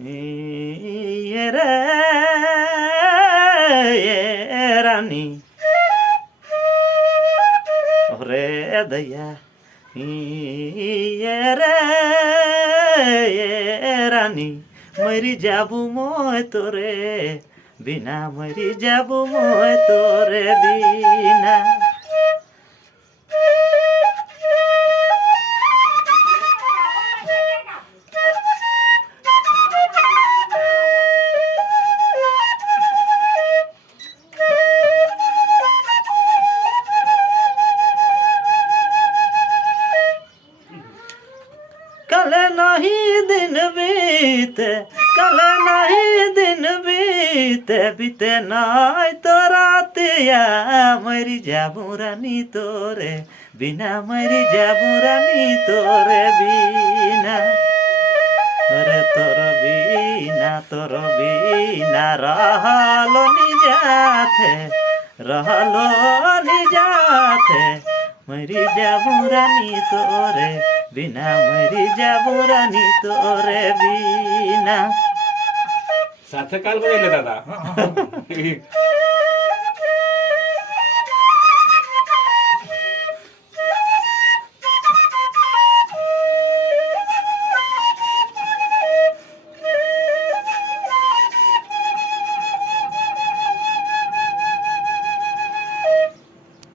ये रे ये रानी रे दया ये रे ये रानी मरी जाबू मोय तोरे बिना मरी जाबू मोय तोरे बिना कल नहीं दिन बीते कल नहीं दिन बीते बीते नाय तो रातिया मरी जाबू रानी तोरे बिना मरी जाबू रानी तोरे बिना अरे तोर बिना रहलो नि जाथे मरी जाबू रानी तोरे बिना मरी जाबू रानी तोरे बिना सार्थक काल बजायले दादा